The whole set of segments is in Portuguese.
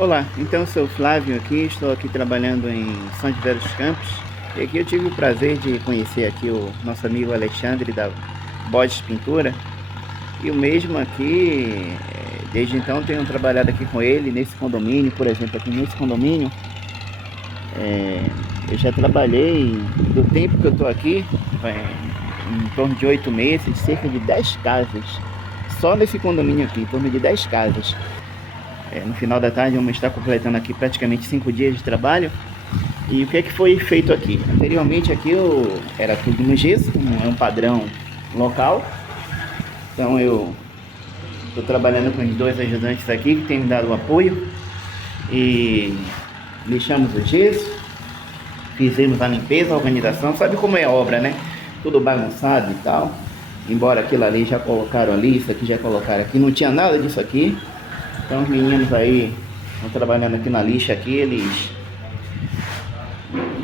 Olá, então eu sou o Flávio aqui, estou aqui trabalhando em São José dos Campos e aqui eu tive o prazer de conhecer aqui o nosso amigo Alexandre da Bodes Pintura e o mesmo aqui, desde então tenho trabalhado aqui com ele nesse condomínio, por exemplo, aqui nesse condomínio, eu já trabalhei do tempo que eu estou aqui, em torno de 8 meses, cerca de 10 casas, só nesse condomínio aqui, em torno de 10 casas. No final da tarde vamos estar completando aqui praticamente 5 dias de trabalho. E o que é que foi feito aqui? Anteriormente aqui era tudo no gesso, é um padrão local. Então eu estou trabalhando com os dois ajudantes aqui que têm me dado o apoio. E lixamos o gesso, fizemos a limpeza, a organização. Sabe como é a obra, né? Tudo bagunçado e tal. Embora aquilo ali já colocaram ali, isso aqui já colocaram aqui. Não tinha nada disso aqui. Então os meninos aí estão trabalhando aqui na lixa aqui, eles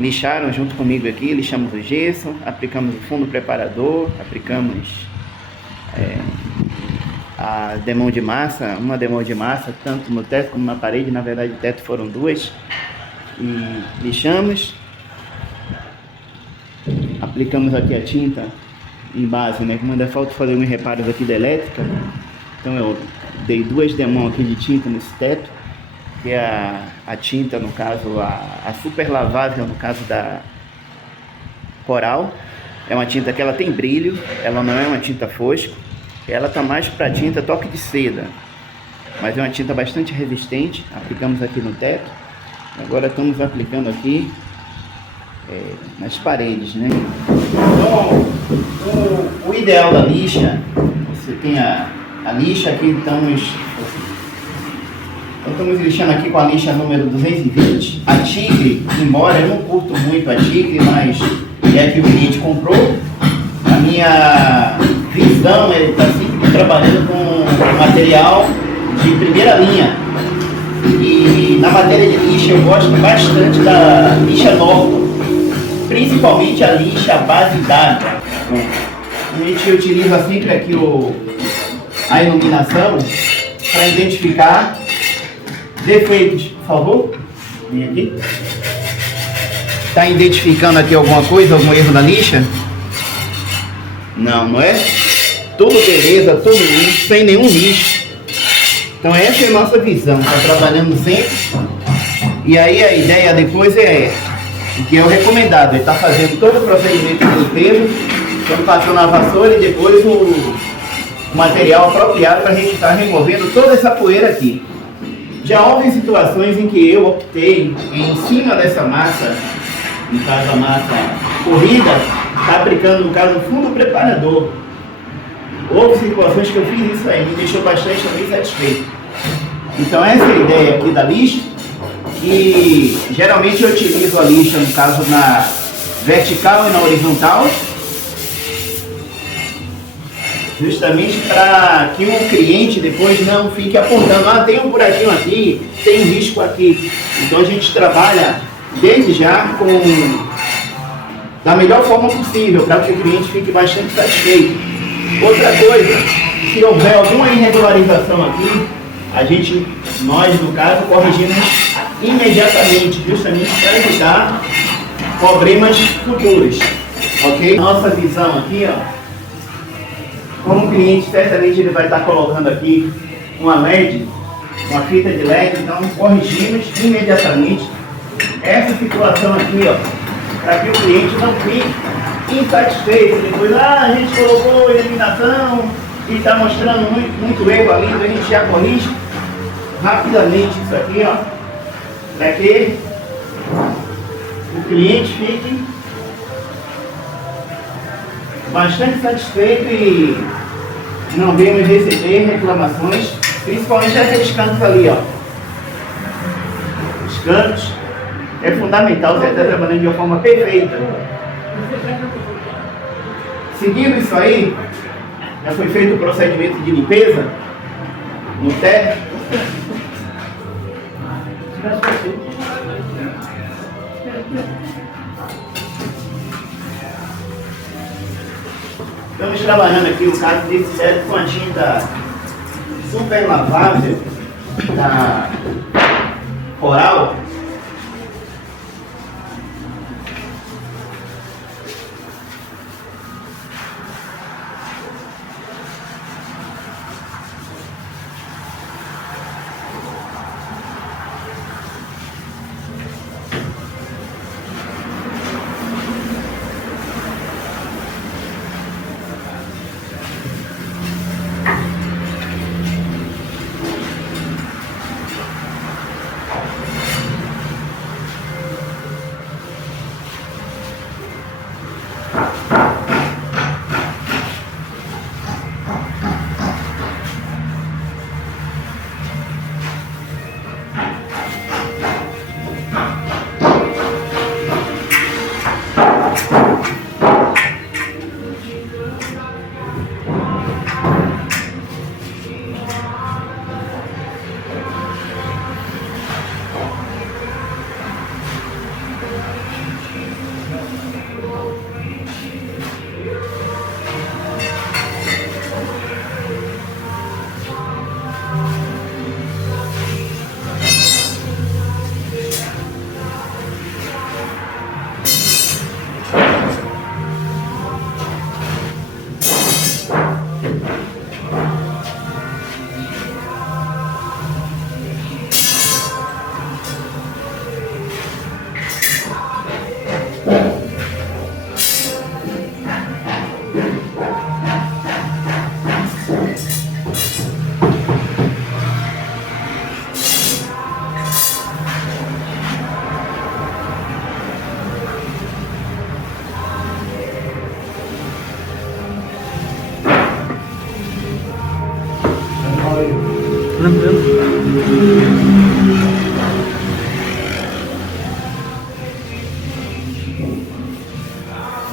lixaram junto comigo aqui, lixamos o gesso, aplicamos o fundo preparador, aplicamos a demão de massa, uma demão de massa, tanto no teto como na parede, na verdade o teto foram duas, e lixamos, aplicamos aqui a tinta em base, né, como ainda falta fazer uns reparos aqui da elétrica, então eu dei duas demãos aqui de tinta nesse teto, que é a tinta, no caso, a super lavável, no caso da Coral. É uma tinta que ela tem brilho, ela não é uma tinta fosco, ela tá mais para tinta toque de seda, mas é uma tinta bastante resistente. Aplicamos aqui no teto, agora estamos aplicando aqui nas paredes, né? Então, o ideal da lixa, você tem a lixa aqui, estamos lixando aqui com a lixa número 220, a Tigre, embora eu não curto muito a Tigre, mas é a que o cliente comprou. A minha visão é estar sempre trabalhando com material de primeira linha, e na matéria de lixa eu gosto bastante da lixa Norton, principalmente a lixa à base d'água. A gente utiliza sempre aqui a iluminação para identificar defeitos. Por favor, vem aqui. Está identificando aqui alguma coisa, algum erro da lixa? Não, não é? Tudo beleza, tudo limpo, sem nenhum lixo. Então essa é a nossa visão, está trabalhando sempre. E aí a ideia depois é o que é o recomendado, é estar fazendo todo o procedimento de limpeza, então passando a vassoura e depois o material apropriado para a gente estar removendo toda essa poeira aqui. Já houve situações em que eu optei em cima dessa massa, no caso a massa corrida, está aplicando no caso o fundo preparador. Houve situações que eu fiz isso aí, me deixou bastante também satisfeito. Então essa é a ideia aqui da lixa, e geralmente eu utilizo a lixa no caso na vertical e na horizontal, justamente para que o cliente depois não fique apontando, tem um buraquinho aqui, tem um risco aqui. Então a gente trabalha desde já da melhor forma possível, para que o cliente fique bastante satisfeito. Outra coisa, se houver alguma irregularização aqui, nós no caso, corrigimos imediatamente, justamente para evitar problemas futuros, ok? Nossa visão aqui, como o cliente certamente ele vai estar colocando aqui uma LED, uma fita de LED, então corrigimos imediatamente essa situação aqui, para que o cliente não fique insatisfeito. Depois, a gente colocou iluminação e está mostrando muito erro ali, então a gente já corrige rapidamente isso aqui, para que o cliente fique bastante satisfeito e não venhamos receber reclamações, principalmente aqueles cantos ali, Os cantos é fundamental você estar trabalhando de uma forma perfeita. Seguindo isso aí, já foi feito o procedimento de limpeza no teto. Estamos trabalhando aqui no caso desse teto com a tinta super lavável da coral.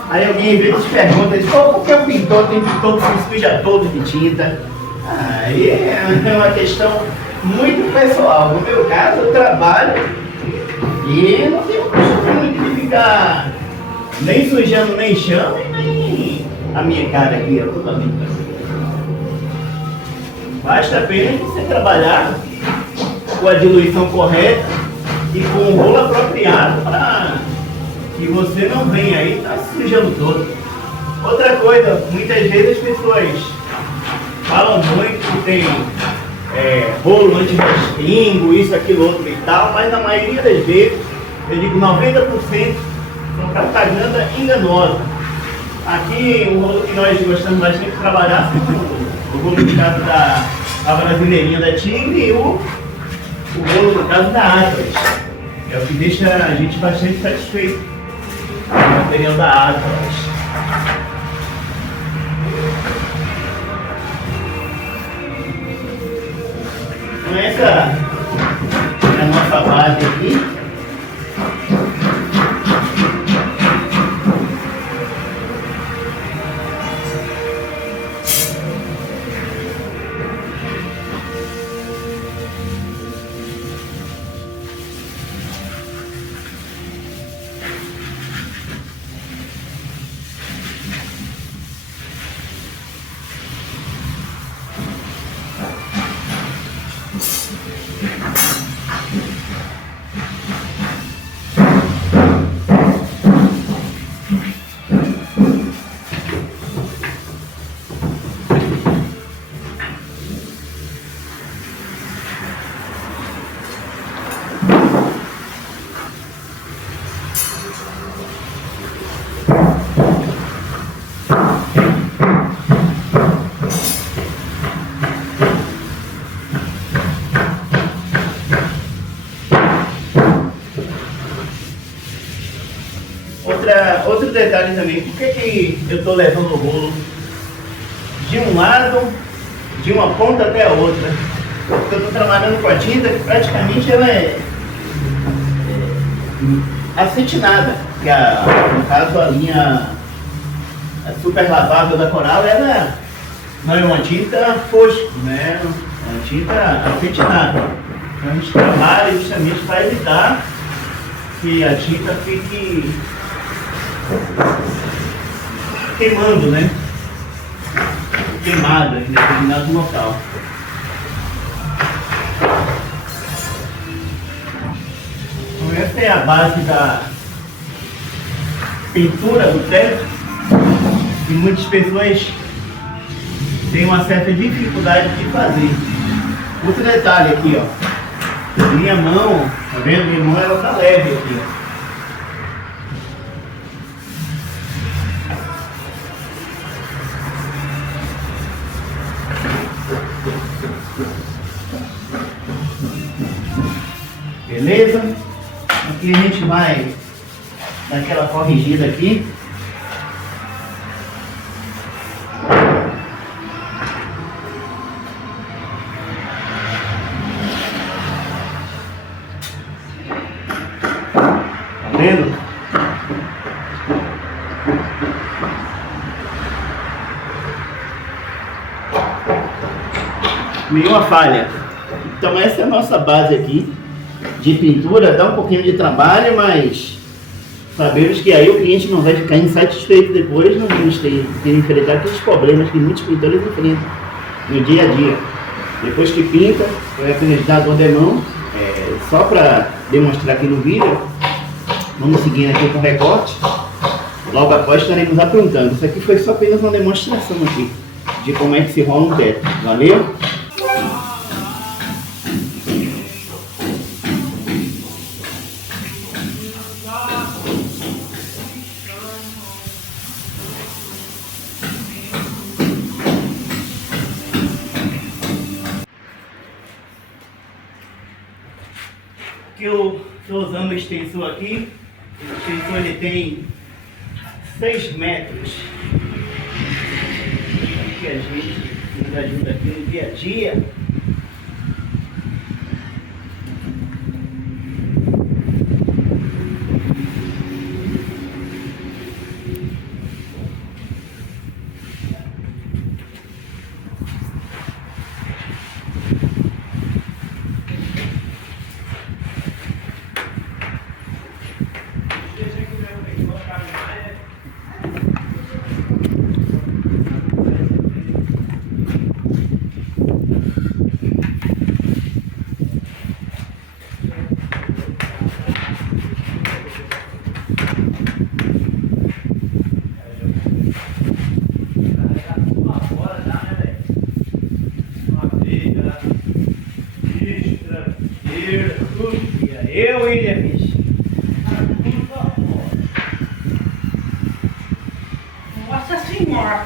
Aí alguém vem e te pergunta, por que o pintor tem pintor que se suja todo de tinta? Aí é uma questão muito pessoal. No meu caso, eu trabalho e não tenho costume de ficar nem sujando nem chão e nem a minha cara aqui, é totalmente. Basta apenas você trabalhar com a diluição correta e com o rolo apropriado para que você não venha aí e tá se sujando todo. Outra coisa, muitas vezes as pessoas falam muito que tem rolo anti-respingo, isso, aquilo, outro e tal, mas na maioria das vezes, eu digo 90%, são propaganda enganosa. Aqui o rolo que nós gostamos bastante de trabalhar, o rolo no caso da brasileirinha da Tigre e o rolo no caso da Atlas. É o que deixa a gente bastante satisfeito. O material da Atlas. Então essa é a nossa base aqui. Outro detalhe também, por que eu estou levando o rolo de um lado, de uma ponta até a outra? Porque eu estou trabalhando com a tinta que praticamente ela é acetinada, que no caso a linha super lavável da Coral, ela não é uma tinta fosca, né? É uma tinta acetinada. Então a gente trabalha justamente para evitar que a tinta fique queimando, né? Queimada em determinado local. Essa é a base da pintura do teto, e muitas pessoas têm uma certa dificuldade de fazer. Outro detalhe aqui, ó. Minha mão, tá vendo? Minha mão ela tá leve aqui, ó. Beleza? Aqui a gente vai dar aquela corrigida aqui. Tá vendo? Nenhuma falha. Então essa é a nossa base aqui de pintura. Dá um pouquinho de trabalho, mas sabemos que aí o cliente não vai ficar insatisfeito depois, não vamos ter que enfrentar aqueles problemas que muitos pintores enfrentam no dia a dia. Depois que pinta, foi acreditado o demão, só para demonstrar aqui no vídeo. Vamos seguindo aqui com o recorte. Logo após estaremos aprontando. Isso aqui foi só apenas uma demonstração aqui de como é que se rola um teto. Valeu? Que eu estou usando o extensor aqui. O extensor ele tem 6 metros. Que a gente nos ajuda aqui no dia a dia. Eu, William, bicho. Nossa Senhora!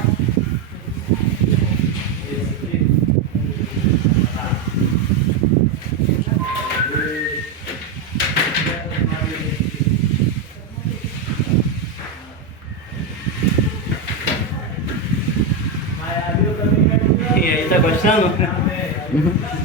E aí, tá gostando?